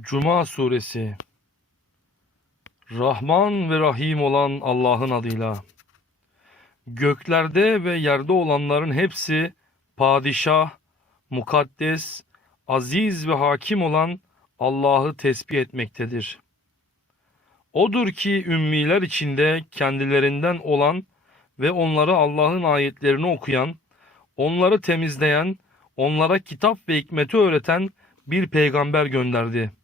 Cuma suresi Rahman ve Rahim olan Allah'ın adıyla. Göklerde ve yerde olanların hepsi padişah, mukaddes, aziz ve hakim olan Allah'ı tesbih etmektedir. Odur ki ümmiler içinde kendilerinden olan ve onlara Allah'ın ayetlerini okuyan, onları temizleyen, onlara kitap ve hikmeti öğreten bir peygamber gönderdi.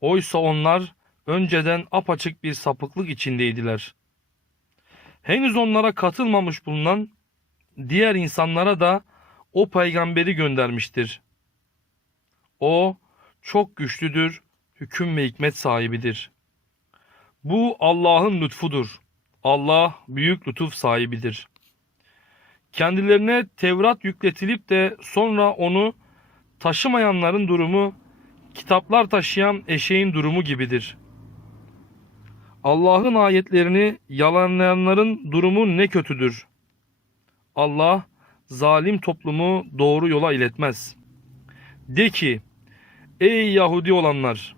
Oysa onlar önceden apaçık bir sapıklık içindeydiler. Henüz onlara katılmamış bulunan diğer insanlara da o peygamberi göndermiştir. O çok güçlüdür, hüküm ve hikmet sahibidir. Bu Allah'ın lütfudur. Allah büyük lütuf sahibidir. Kendilerine Tevrat yükletilip de sonra onu taşımayanların durumu kitaplar taşıyan eşeğin durumu gibidir. Allah'ın ayetlerini yalanlayanların durumu ne kötüdür. Allah zalim toplumu doğru yola iletmez. De ki, ey Yahudi olanlar,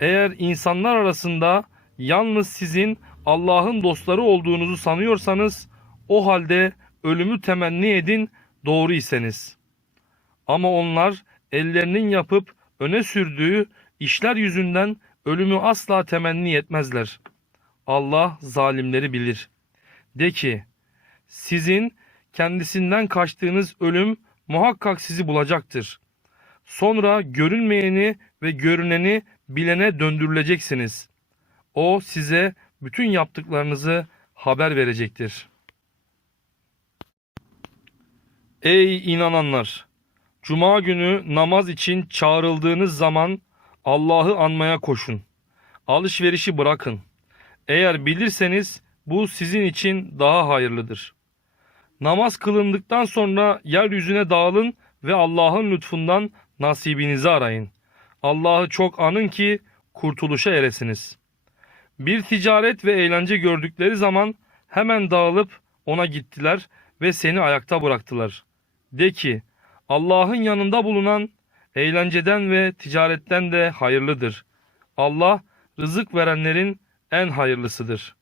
eğer insanlar arasında yalnız sizin Allah'ın dostları olduğunuzu sanıyorsanız, o halde ölümü temenni edin doğru iseniz. Ama onlar ellerinin yapıp öne sürdüğü işler yüzünden ölümü asla temenni etmezler. Allah zalimleri bilir. De ki, sizin kendisinden kaçtığınız ölüm muhakkak sizi bulacaktır. Sonra görünmeyeni ve görüneni bilene döndürüleceksiniz. O size bütün yaptıklarınızı haber verecektir. Ey inananlar! Cuma günü namaz için çağrıldığınız zaman Allah'ı anmaya koşun. Alışverişi bırakın. Eğer bilirseniz bu sizin için daha hayırlıdır. Namaz kılındıktan sonra yeryüzüne dağılın ve Allah'ın lütfundan nasibinizi arayın. Allah'ı çok anın ki kurtuluşa eresiniz. Bir ticaret ve eğlence gördükleri zaman hemen dağılıp ona gittiler ve seni ayakta bıraktılar. De ki, Allah'ın yanında bulunan eğlenceden ve ticaretten de hayırlıdır. Allah rızık verenlerin en hayırlısıdır.